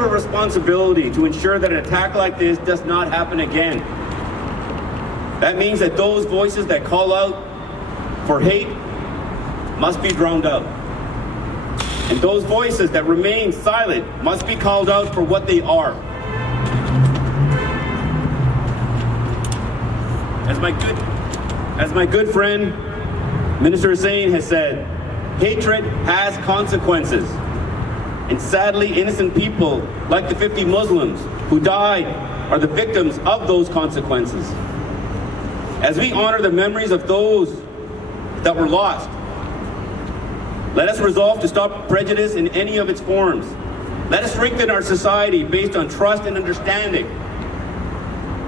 have a responsibility to ensure that an attack like this does not happen again. That means that those voices that call out for hate must be drowned out. And those voices that remain silent must be called out for what they are. As my good friend, Minister Hussain has said, hatred has consequences. And sadly, innocent people, like the 50 Muslims who died, are the victims of those consequences. As we honor the memories of those that were lost, let us resolve to stop prejudice in any of its forms. Let us strengthen our society based on trust and understanding.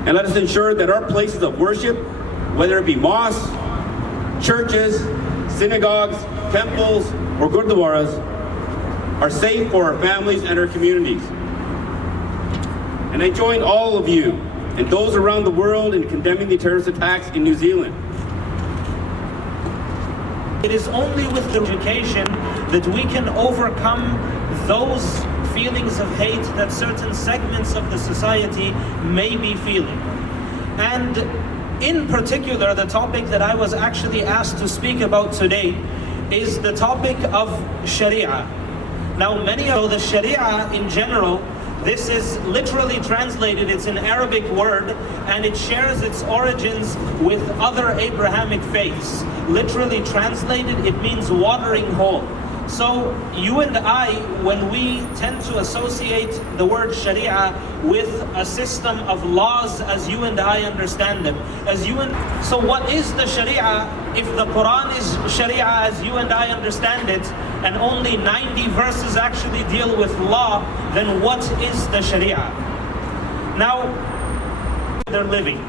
And let us ensure that our places of worship, whether it be mosques, churches, synagogues, temples, or gurdwaras, are safe for our families and our communities. And I join all of you and those around the world in condemning the terrorist attacks in New Zealand. It is only with the education that we can overcome those feelings of hate that certain segments of the society may be feeling. And in particular, the topic that I was actually asked to speak about today is the topic of Sharia. Now, many of the Sharia in general, this is literally translated, it's an Arabic word, and it shares its origins with other Abrahamic faiths. Literally translated, it means watering hole. So you and I, when we tend to associate the word Sharia with a system of laws as you and I understand them, so what is the Sharia if the Quran is Sharia as you and I understand it, and only 90 verses actually deal with law? Then what is the Sharia? Now, they're living.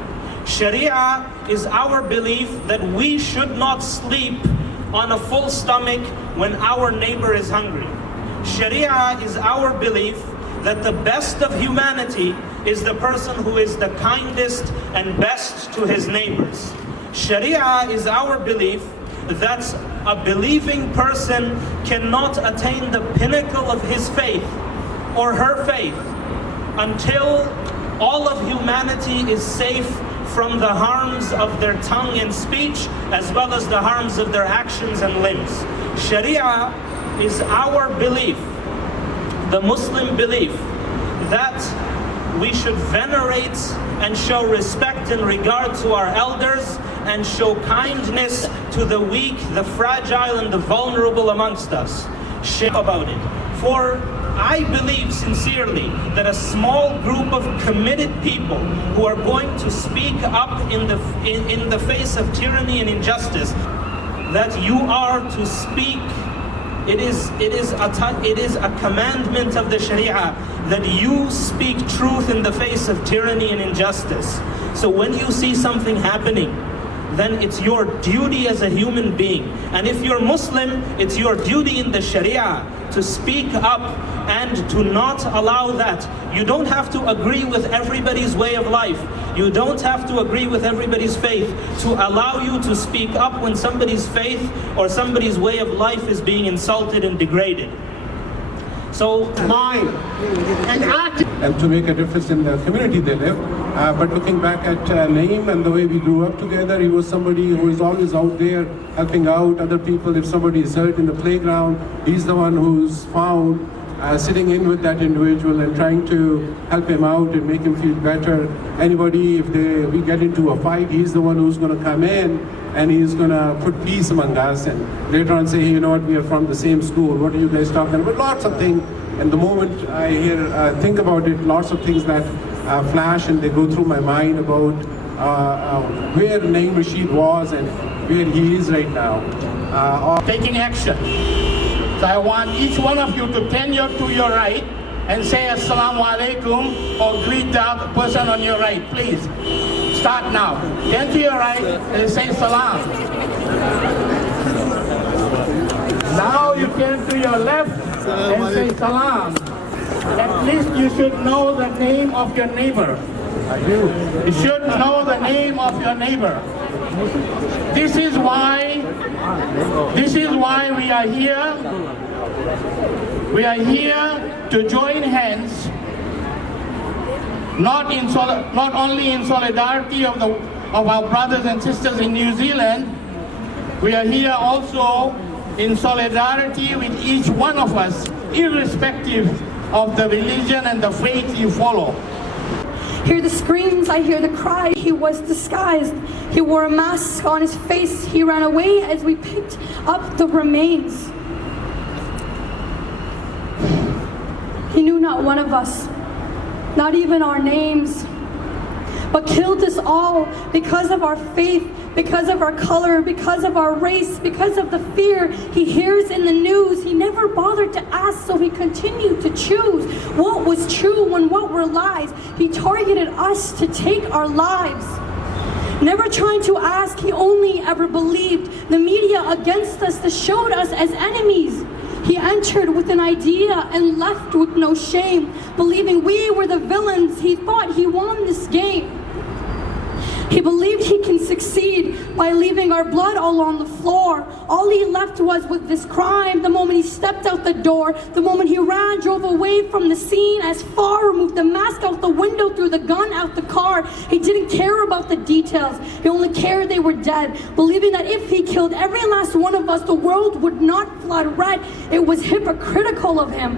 Sharia is our belief that we should not sleep on a full stomach when our neighbor is hungry. Sharia is our belief that the best of humanity is the person who is the kindest and best to his neighbors. Sharia is our belief that a believing person cannot attain the pinnacle of his faith or her faith until all of humanity is safe from the harms of their tongue and speech, as well as the harms of their actions and limbs. Sharia is our belief, the Muslim belief, that we should venerate and show respect in regard to our elders and show kindness to the weak, the fragile, and the vulnerable amongst us. Share about it. For I believe sincerely that a small group of committed people who are going to speak up in the face of tyranny and injustice, that you are to speak. It is a commandment of the Sharia that you speak truth in the face of tyranny and injustice. So when you see something happening, then it's your duty as a human being. And if you're Muslim, it's your duty in the Sharia to speak up and to not allow that. You don't have to agree with everybody's way of life. You don't have to agree with everybody's faith to allow you to speak up when somebody's faith or somebody's way of life is being insulted and degraded. So mine and act and to make a difference in the community they live. But looking back at Naeem and the way we grew up together, he was somebody who is always out there helping out other people. If somebody is hurt in the playground, he's the one who's found sitting in with that individual and trying to help him out and make him feel better. Anybody, if we get into a fight, he's the one who's going to come in and he's going to put peace among us and later on say, hey, you know what, we are from the same school, what are you guys talking about? Lots of things. And the moment I think about it, lots of things that flash and they go through my mind about where Naeem Rashid was and where he is right now. Taking action. So I want each one of you to turn to your right and say Assalamu alaikum or greet the person on your right, please. Start now. Turn to your right and say salam. Now you turn to your left and say salam. At least you should know the name of your neighbor. You should know the name of your neighbor. This is why we are here. We are here to join hands not only in solidarity of our brothers and sisters in New Zealand, we are here also in solidarity with each one of us, irrespective of the religion and the faith you follow. Hear the screams, I hear the cry. He was disguised. He wore a mask on his face. He ran away as we picked up the remains. He knew not one of us, not even our names, but killed us all because of our faith, because of our color, because of our race, because of the fear he hears in the news. He never bothered to ask, so he continued to choose what was true and what were lies. He targeted us to take our lives. Never trying to ask, he only ever believed. The media against us, that showed us as enemies. He entered with an idea and left with no shame, believing we were the villains. He thought he won this game. He believed he can succeed by leaving our blood all on the floor. All he left was with this crime. The moment he stepped out the door, the moment he ran, drove away from the scene as far, removed the mask out the window, threw the gun out the car. He didn't care about the details. He only cared they were dead, believing that if he killed every last one of us, the world would not flood red. It was hypocritical of him.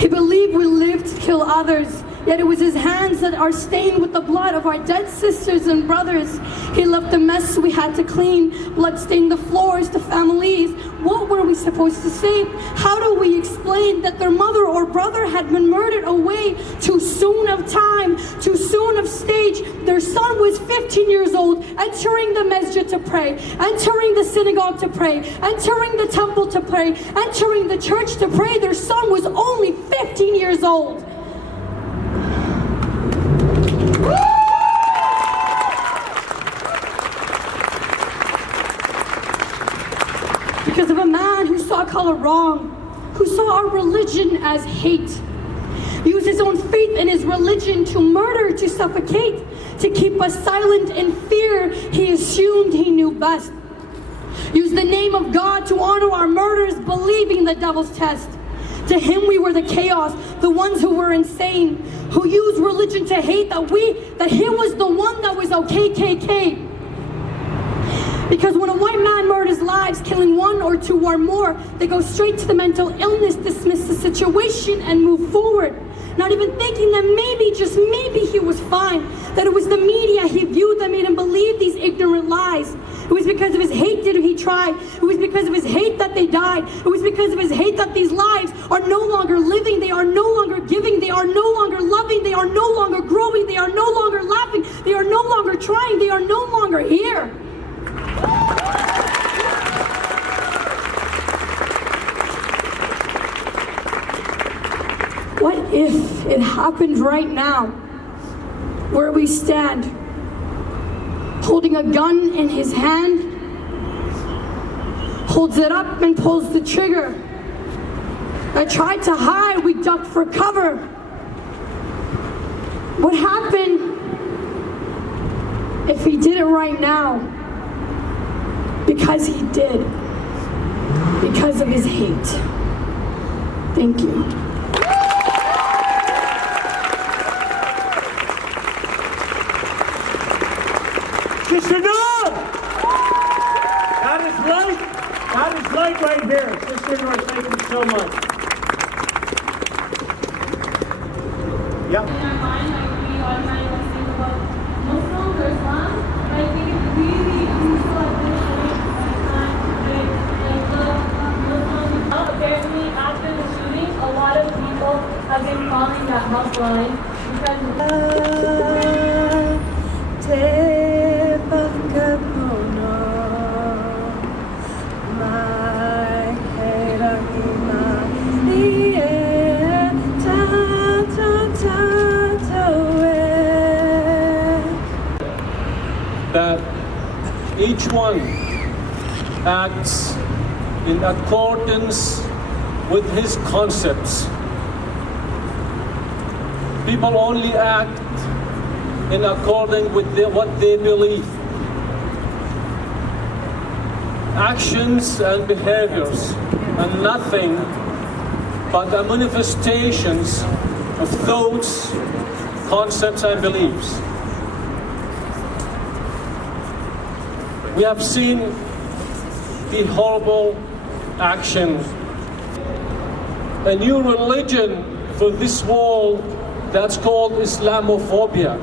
He believed we lived to kill others. Yet it was his hands that are stained with the blood of our dead sisters and brothers. He left a mess we had to clean, blood stained the floors, the families. What were we supposed to say? How do we explain that their mother or brother had been murdered away too soon of time, too soon of stage? Their son was 15 years old, entering the masjid to pray, entering the synagogue to pray, entering the temple to pray, entering the church to pray. Their son was only 15 years old. Because of a man who saw color wrong, who saw our religion as hate, used his own faith and his religion to murder, to suffocate, to keep us silent in fear. He assumed he knew best. Used the name of God to honor our murders, believing the devil's test. To him we were the chaos, the ones who were insane, who used religion to hate that he was the one that was KKK. Because when a white man murders lives, killing one or two or more, they go straight to the mental illness, dismiss the situation, and move forward. Not even thinking that maybe, just maybe, he was fine. That it was the media he viewed that made him believe these ignorant lies. It was because of his hate that he tried. It was because of his hate that they died. It was because of his hate that these lives are no longer living. They are no longer giving. They are no longer loving. They are no longer growing. They are no longer laughing. They are no longer trying. They are no longer here. What if it happened right now, where we stand, holding a gun in his hand, holds it up and pulls the trigger. I tried to hide, we ducked for cover. What happened if he did it right now? Because he did. Because of his hate. Thank you. Sister Noor! That is light. That is light right there. Sister Noor, thank you so much. Yeah. In our mind, like we automatically think about Muslims or Islam, but I think it's really useful at this time today. Like the Muslims, apparently after the shooting, a lot of people have been calling that house line because that each one acts in accordance with his concepts. People only act in accordance with what they believe. Actions and behaviors are nothing but the manifestations of thoughts, concepts, and beliefs. We have seen the horrible action. A new religion for this world that's called Islamophobia.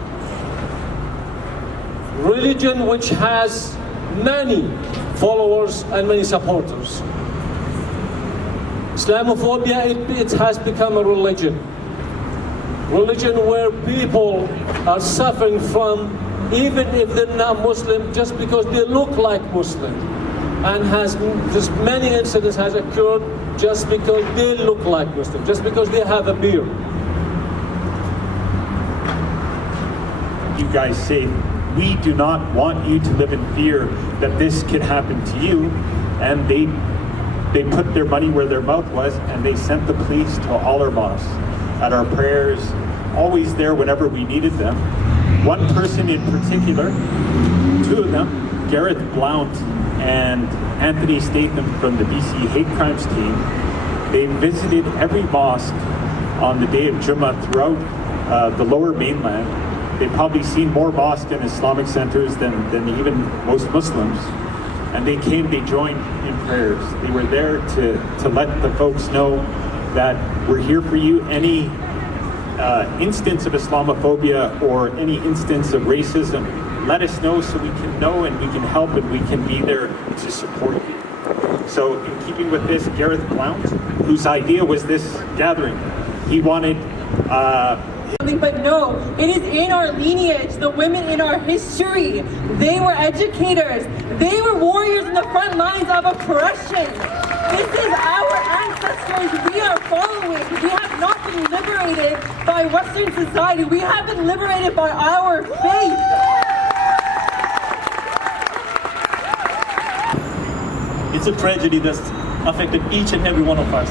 Religion which has many followers and many supporters. Islamophobia, it has become a religion. Religion where people are suffering from, even if they're not Muslim, just because they look like Muslim. And just many incidents has occurred just because they look like Muslim, just because they have a beard. You guys say, we do not want you to live in fear that this could happen to you. And they put their money where their mouth was, and they sent the police to all our mosques, at our prayers, always there whenever we needed them. One person in particular, two of them, Gareth Blount and Anthony Statham from the BC Hate Crimes team, they visited every mosque on the day of Jummah throughout the lower mainland. They've probably seen more mosques and Islamic centers than even most Muslims. And they came, they joined in prayers. They were there to let the folks know that we're here for you. Any instance of Islamophobia or any instance of racism, let us know so we can know and we can help and we can be there to support you. So in keeping with this, Gareth Blount, whose idea was this gathering, he wanted but no, it is in our lineage, the women in our history. They were educators. They were warriors in the front lines of oppression. This is our ancestors we are following. We have not been liberated by Western society. We have been liberated by our faith. It's a tragedy that's affected each and every one of us,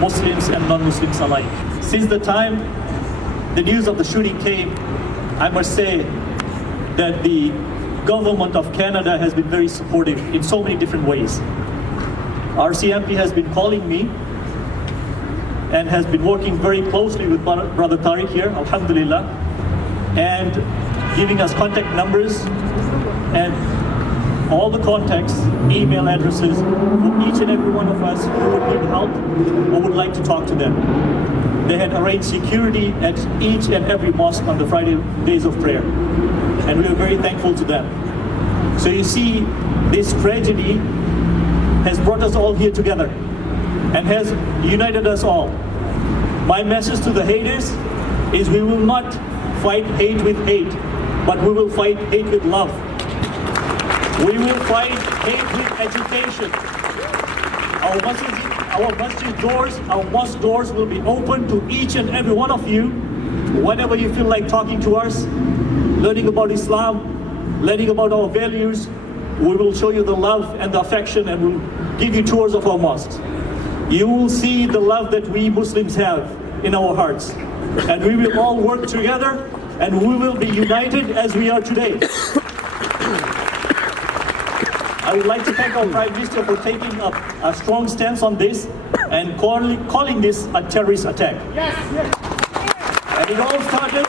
Muslims and non-Muslims alike. Since the time the news of the shooting came, I must say that the government of Canada has been very supportive in so many different ways. Our CMP has been calling me and has been working very closely with Brother Tariq here, alhamdulillah, and giving us contact numbers and all the contacts, email addresses for each and every one of us who would need help or would like to talk to them. They had arranged security at each and every mosque on the Friday days of prayer. And we are very thankful to them. So you see, this tragedy has brought us all here together and has united us all. My message to the haters is we will not fight hate with hate, but we will fight hate with love. We will fight hate with education. Our masjid doors, our mosque doors will be open to each and every one of you. Whenever you feel like talking to us, learning about Islam, learning about our values, we will show you the love and the affection and we'll give you tours of our mosques. You will see the love that we Muslims have in our hearts. And we will all work together and we will be united as we are today. I would like to thank our Prime Minister for taking a strong stance on this and calling this a terrorist attack. Yes, yes. And it all started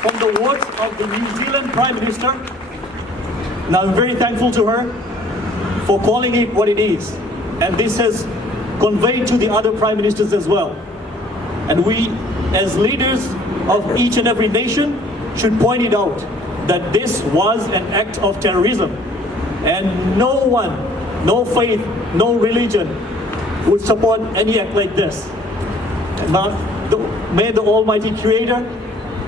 from the words of the New Zealand Prime Minister. Now I'm very thankful to her for calling it what it is. And this has conveyed to the other Prime Ministers as well. And we, as leaders of each and every nation, should point it out that this was an act of terrorism. And no one, no faith, no religion would support any act like this. May the Almighty Creator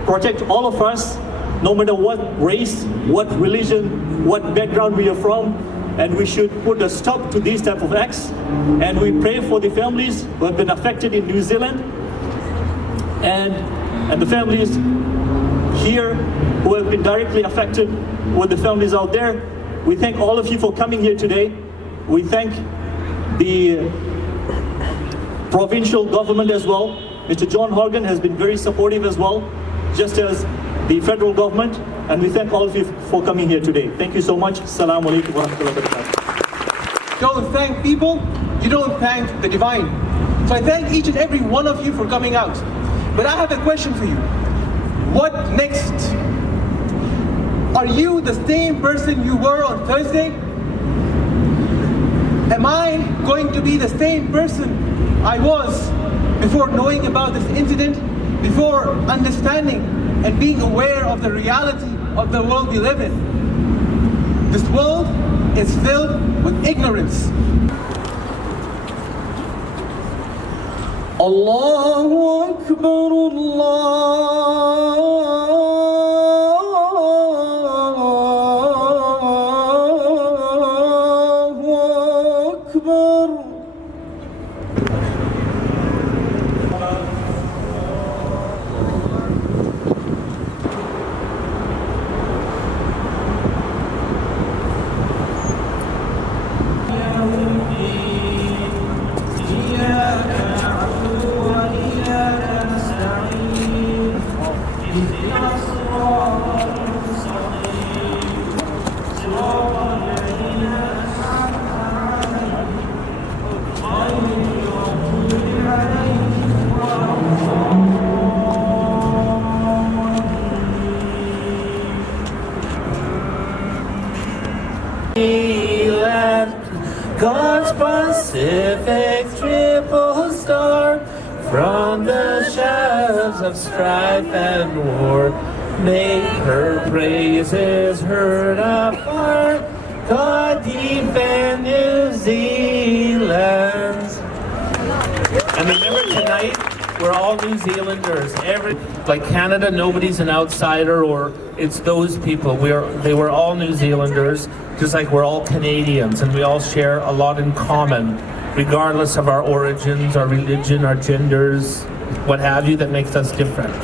protect all of us, no matter what race, what religion, what background we are from, and we should put a stop to these type of acts. And we pray for the families who have been affected in New Zealand and the families here who have been directly affected with the families out there. We thank all of you for coming here today. We thank the provincial government as well. Mr. John Horgan has been very supportive as well, just as the federal government. And we thank all of you for coming here today. Thank you so much. Assalamu alaikum wa rahmatullahi wa barakatuh. Don't thank people, you don't thank the divine. So I thank each and every one of you for coming out. But I have a question for you. What next? Are you the same person you were on Thursday? Am I going to be the same person I was before knowing about this incident, before understanding and being aware of the reality of the world we live in? This world is filled with ignorance. Allahu Akbar, Allahu Akbar. God's Pacific triple star, from the shadows of strife and war, make her praises heard afar. God defend New Zealand. And remember tonight, we're all New Zealanders. Like Canada, nobody's an outsider, or it's those people. They were all New Zealanders, just like we're all Canadians, and we all share a lot in common, regardless of our origins, our religion, our genders, what have you, that makes us different.